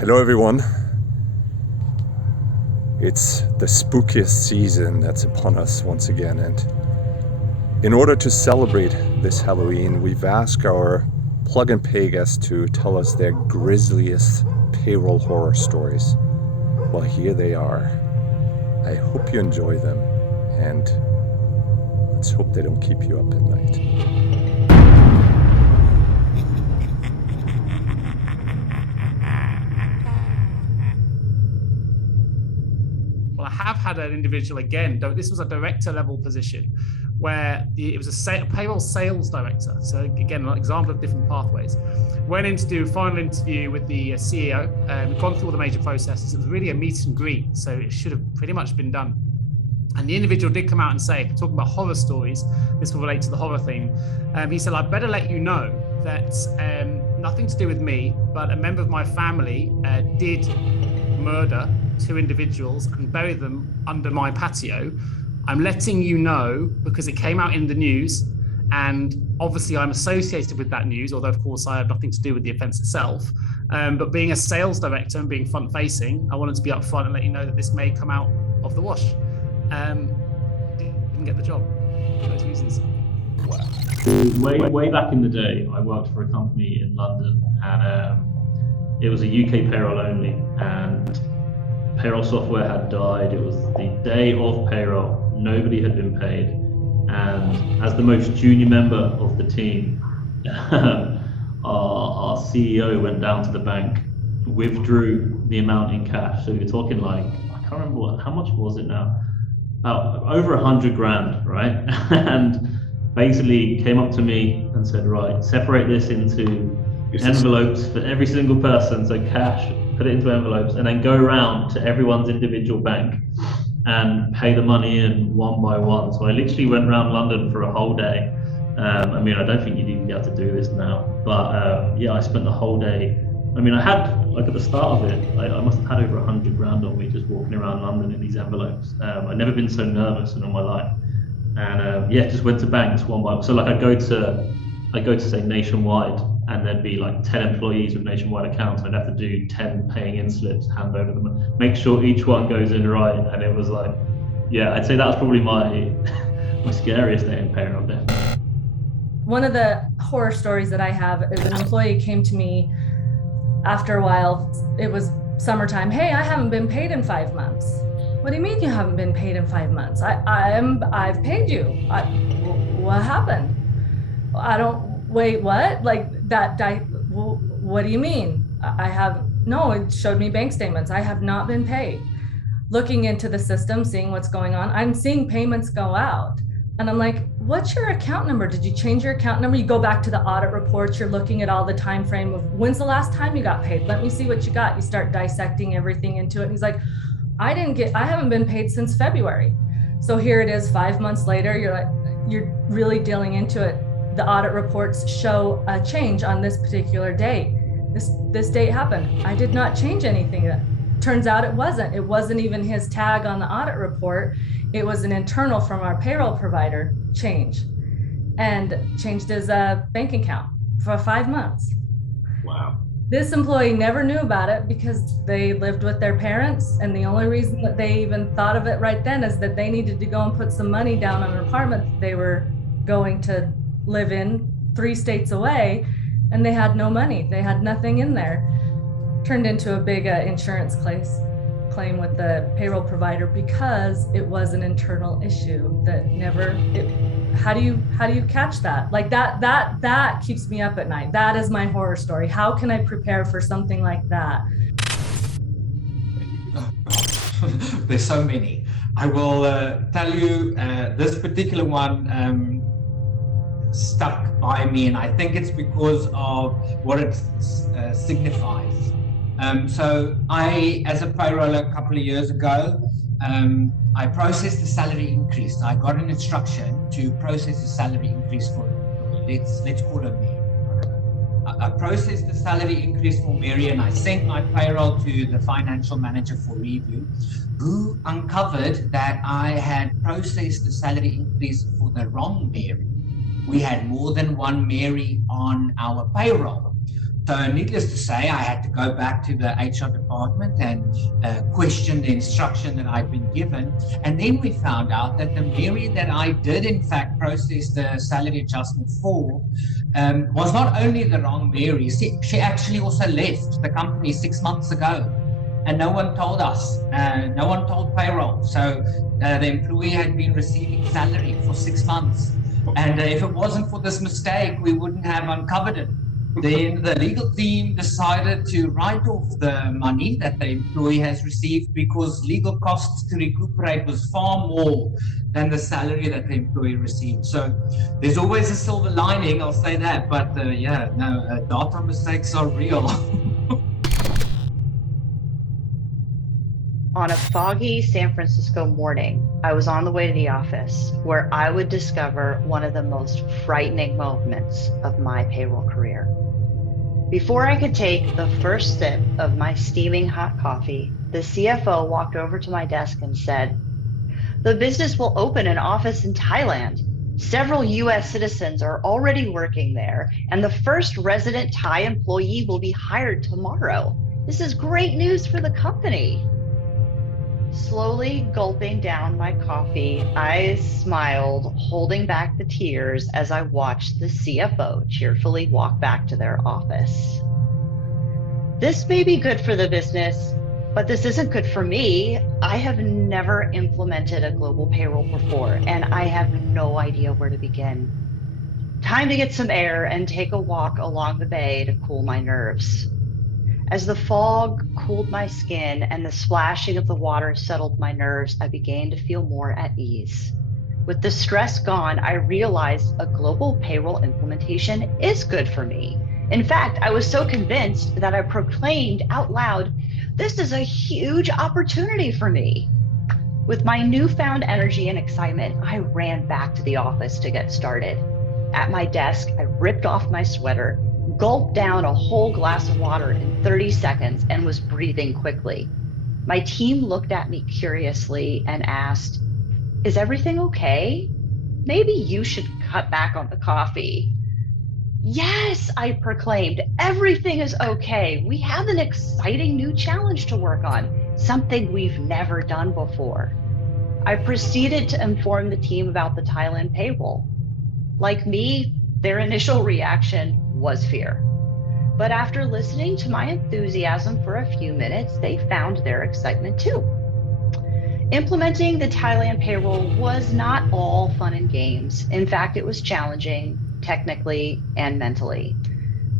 Hello everyone. It's the spookiest season that's upon us once again, and in order to celebrate this Halloween, we've asked our plug and pay guests to tell us their grisliest payroll horror stories. Well, here they are. I hope you enjoy them, and let's hope they don't keep you up at night. Well, I have had an individual again. This was a director level position where it was a payroll sales director. So again, an example of different pathways. Went in to do a final interview with the CEO. We've gone through all the major processes. It was really a meet and greet, so it should have pretty much been done. And the individual did come out and say, talking about horror stories, this will relate to the horror theme. He said, "I'd better let you know that nothing to do with me, but a member of my family did murder 2 individuals and bury them under my patio. I'm letting you know because it came out in the news, and obviously I'm associated with that news, although of course I have nothing to do with the offence itself. But being a sales director and being front facing, I wanted to be upfront and let you know that this may come out of the wash." Didn't get the job for those reasons. Way back in the day, I worked for a company in London, and it was a UK payroll only, and payroll software had died. It was the day of payroll. Nobody had been paid. And as the most junior member of the team, our CEO went down to the bank, withdrew the amount in cash. So you're talking like, I can't remember how much was it now? Over 100 grand, right? And basically came up to me and said, right, separate this into envelopes for every single person. So cash, put it into envelopes, and then go around to everyone's individual bank and pay the money in one by one. So I literally went around London for a whole day. I don't think you'd even be able to do this now, but yeah, I spent the whole day. I had, like at the start of it, I must have had over 100 grand on me just walking around London in these envelopes. I'd never been so nervous in all my life. And yeah, just went to banks one by one. So like I go to say Nationwide, and there'd be like 10 employees with Nationwide accounts. I'd have to do 10 paying in slips, hand over them, make sure each one goes in right. And it was like, yeah, I'd say that was probably my scariest day in payroll day. One of the horror stories that I have is an employee came to me after a while. It was summertime. "Hey, I haven't been paid in 5 months. "What do you mean you haven't been paid in 5 months? I've paid you. What happened? I don't, wait, what? Like that, what do you mean? No, it showed me bank statements. I have not been paid." Looking into the system, seeing what's going on, I'm seeing payments go out. And I'm like, "What's your account number? Did you change your account number?" You go back to the audit reports, you're looking at all the time frame of when's the last time you got paid? Let me see what you got. You start dissecting everything into it. And he's like, I haven't been paid since February. So here it is 5 months later, you're really dealing into it. The audit reports show a change on this particular date. This date happened. I did not change anything. Turns out it wasn't even his tag on the audit report. It was an internal from our payroll provider change, and changed his bank account for 5 months. Wow. This employee never knew about it because they lived with their parents, and the only reason that they even thought of it right then is that they needed to go and put some money down on an apartment that they were going to live in 3 states away, and they had no money. They had nothing in there. Turned into a big insurance claim with the payroll provider because it was an internal issue that how do you catch that? Like that keeps me up at night. That is my horror story. How can I prepare for something like that? There's so many. I will tell you this particular one stuck by me, and I think it's because of what it signifies. So I, as a payroller a couple of years ago, I processed the salary increase. I got an instruction to process the salary increase for an employee. Let's call her Mary. I processed the salary increase for Mary, and I sent my payroll to the financial manager for review, who uncovered that I had processed the salary increase for the wrong Mary. We had more than one Mary on our payroll. So needless to say, I had to go back to the HR department and question the instruction that I'd been given. And then we found out that the Mary that I did in fact process the salary adjustment for was not only the wrong Mary, she actually also left the company 6 months ago. And no one told us, no one told payroll. So the employee had been receiving salary for 6 months. And if it wasn't for this mistake, we wouldn't have uncovered it. Then the legal team decided to write off the money that the employee has received because legal costs to recuperate was far more than the salary that the employee received. So there's always a silver lining, I'll say that. But data mistakes are real. On a foggy San Francisco morning, I was on the way to the office where I would discover one of the most frightening moments of my payroll career. Before I could take the first sip of my steaming hot coffee, the CFO walked over to my desk and said, "The business will open an office in Thailand. Several US citizens are already working there, and the first resident Thai employee will be hired tomorrow. This is great news for the company." Slowly gulping down my coffee, I smiled, holding back the tears as I watched the CFO cheerfully walk back to their office. This may be good for the business, but this isn't good for me. I have never implemented a global payroll before, and I have no idea where to begin. Time to get some air and take a walk along the bay to cool my nerves. As the fog cooled my skin and the splashing of the water settled my nerves, I began to feel more at ease. With the stress gone, I realized a global payroll implementation is good for me. In fact, I was so convinced that I proclaimed out loud, "This is a huge opportunity for me." With my newfound energy and excitement, I ran back to the office to get started. At my desk, I ripped off my sweater, gulped down a whole glass of water in 30 seconds, and was breathing quickly. My team looked at me curiously and asked, "Is everything okay? Maybe you should cut back on the coffee." "Yes," I proclaimed, "everything is okay. We have an exciting new challenge to work on, something we've never done before." I proceeded to inform the team about the Thailand payroll. Like me, their initial reaction was fear. But after listening to my enthusiasm for a few minutes, they found their excitement too. Implementing the Thailand payroll was not all fun and games. In fact, it was challenging, technically and mentally.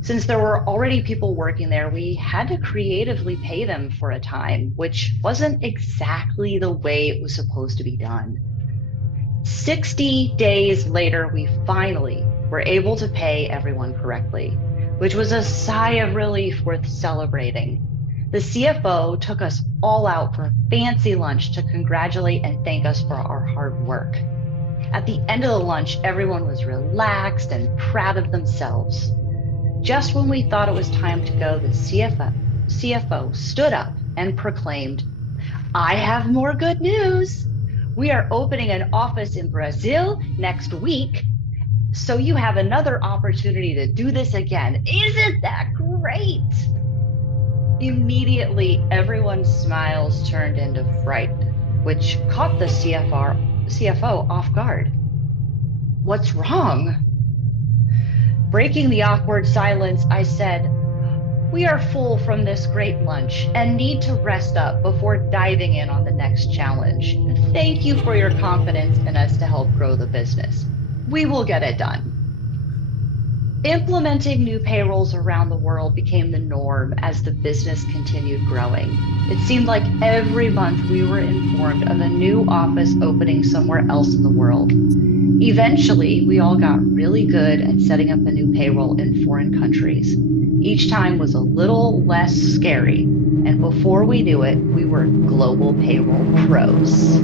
Since there were already people working there, we had to creatively pay them for a time, which wasn't exactly the way it was supposed to be done. 60 days later, we finally were able to pay everyone correctly, which was a sigh of relief worth celebrating. The CFO took us all out for a fancy lunch to congratulate and thank us for our hard work. At the end of the lunch, everyone was relaxed and proud of themselves. Just when we thought it was time to go, the CFO stood up and proclaimed, "I have more good news. We are opening an office in Brazil next week, so you have another opportunity to do this again. Isn't that great?" Immediately, everyone's smiles turned into fright, which caught the CFO off guard. "What's wrong?" Breaking the awkward silence, I said, "We are full from this great lunch and need to rest up before diving in on the next challenge. Thank you for your confidence in us to help grow the business. We will get it done." Implementing new payrolls around the world became the norm as the business continued growing. It seemed like every month we were informed of a new office opening somewhere else in the world. Eventually, we all got really good at setting up a new payroll in foreign countries. Each time was a little less scary, and before we knew it, we were global payroll pros.